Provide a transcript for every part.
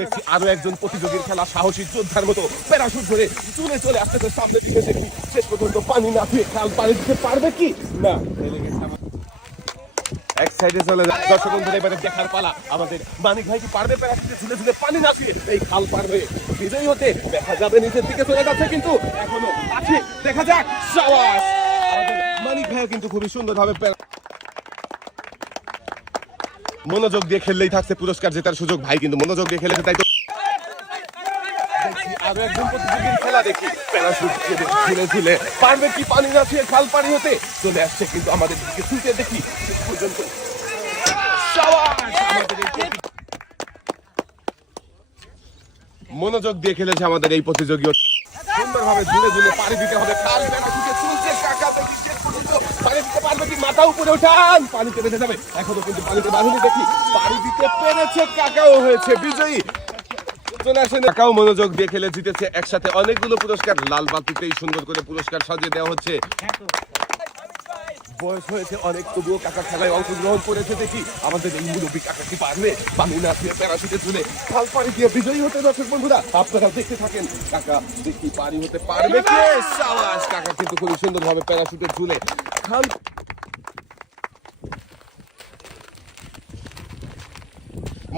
দেখছি আরো একজন প্রতিযোগীর খেলা সাহসী যোদ্ধার মতো প্যারাশুট ধরে চলে চলে আসতেছে সামনের দিকে। দেখি শেষ পর্যন্ত পানি না ধুয়ে খাল পানি দিতে পারবে কি না। এক সাইডে চলে যায়। দর্শক বন্ধুরা এবারে দেখার পালা আমাদের মানিক ভাই কি পারবে প্যারাশুটে ঝুলে ঝুলে পানি না ধুয়ে এই খাল পার হয়ে বিজয়ী হতে। দেখা যাবে নিচের দিকে চলে যাচ্ছে কিন্তু এখনো আছে, দেখা যাক। সাবাস, আমাদের মানিক ভাই কিন্তু খুবই সুন্দরভাবে মনোযোগ দিয়ে খেললেই থাকছে পুরস্কার জেতার সুযোগ। ভাই কিন্তু মনোযোগ দিয়ে খেলেছে, তাই তো আরো একজন প্রতিযোগীর খেলা দেখি প্যারাশুট ঝুলে ঝুলে পারবে কি পানি না ছুঁয়ে খাল পানি হতে চলে আসছে কিন্তু আমাদের দিকে ছুটে দেখি শেষ পর্যন্ত। মনোযোগ দিয়ে খেলেছে আমাদের এই প্রতিযোগী, সুন্দরভাবে ঝুলে ঝুলে পানি দিতে হবে। খাল প্যারাশুটে চলছে, কাকা দেখি শেষ পর্যন্ত পানি দিতে পারবে কি। মাথা উপরে উঠান, পানিতে বেঁধে যাবে। এখনো কিন্তু পানিতে বাঁধুনি, দেখি পানি দিতে পেরেছে, কাকাও হয়েছে বিজয়ী। কাকাও মনোযোগ দিয়ে খেলে জিতেছে একসাথে অনেকগুলো পুরস্কার। লাল বালতিতেই সুন্দর করে পুরস্কার সাজিয়ে দেওয়া হচ্ছে। বয়স হয়েছে অনেক, তবুও কাকা খেলায় অংশগ্রহণ করেছে। দেখি আমাদের এই মুরব্বী কাকা কি পারবে পানি না দিয়ে প্যারাশুটে ঝুলে খাল পানি দিয়ে বিজয়ী হতে। দর্শক বন্ধুরা আপনারা দেখতে থাকেন, কাকা দেখি পানি হতে পারবে কি। সাবাস, কাকা কিন্তু খুবই সুন্দরভাবে প্যারাশুটে ঝুলে খাল।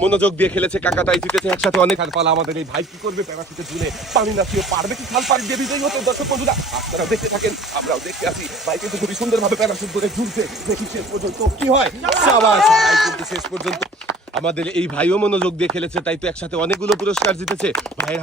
মনোযোগ দিয়ে খেলেছে কাকা, তাই জিতেছে একসাথে অনেক। আর পালা আমাদের এই ভাই কি করবে প্যারাশুটে ঝুলে পানি না ছুঁয়ে পারবে কি খাল পানি দিয়ে বিজয়ী হতে। দর্শক বন্ধুরা আপনারা দেখতে থাকেন, আমরাও দেখতে আসি। ভাই কিন্তু খুবই সুন্দরভাবে প্যারাশুট ধরে ঝুলছে, দেখি শেষ পর্যন্ত কি হয়। সাবাস, ভাই কিন্তু শেষ পর্যন্ত আমাদের এই ভাইও মনোযোগ দিয়ে খেলেছে, তাই তো একসাথে অনেকগুলো পুরস্কার জিতেছে। ভাইয়ের